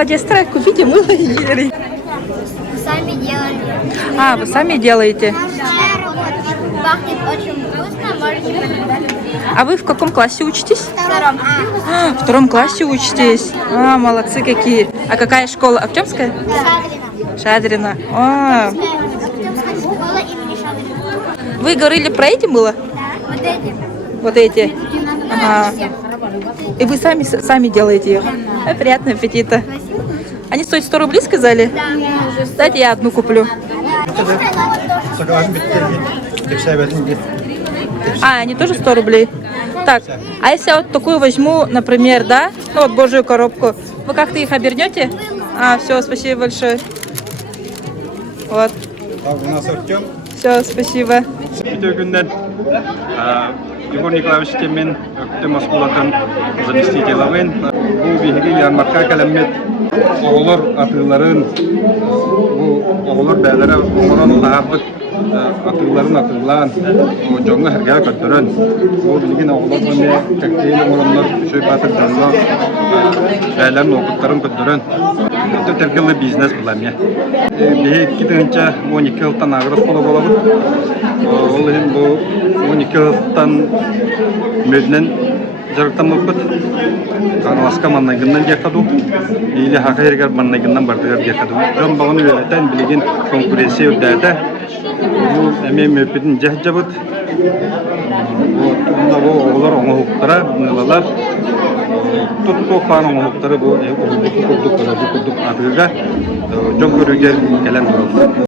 Молодец, тройку, купите мыло и ели. Сами делали. А, вы сами делаете. Пахнет очень вкусно, можете попробовать. А вы в каком классе учитесь? Втором. В втором классе учитесь. А, молодцы какие. А какая школа? Актемская? Шадрина. Шадрина. А, Актемская школа имени Шадрина. вы говорили про эти мыло? Да. Вот эти. Вот эти. Ага. Все. И вы сами делаете их? Приятного аппетита. Они стоят 100 рублей, сказали? Да. Дайте я одну куплю. А, они тоже 100 рублей? Так, а если я вот такую возьму, например, да? Ну вот божью коробку. Вы как-то их обернете? А, все, спасибо большое. Вот. А у нас Артем. Все, спасибо. Күнден Егор Николаевич Темен, Москвалатан заместителевин. Bu bihiги ярмарка калеммет оголор атыларын, bu оголор бәләре оңорон лабык атыларын атылан, жоңга хәргә көтөрөн. Bu билген оголор менә коктейль оңороннар шөй батыр данлар, бәлән окуттарын көтөрөн. Это тергеле бизнес булам я. Бе китенчә 12 елдан агырып булабыз. Ол һәм бу 12 елдан мәдән жарыктан булып каналаска маннагыннан якаду или хакайргар маннагыннан бардыгар якаду жон багыны өлетен билген конкуренция үдәдә бу әмем мәпедин җәһҗәбут бу бу оглар оңлыктара мылалар тутто паның оңлыктары бу курдук атыга жон көрүгә кәләм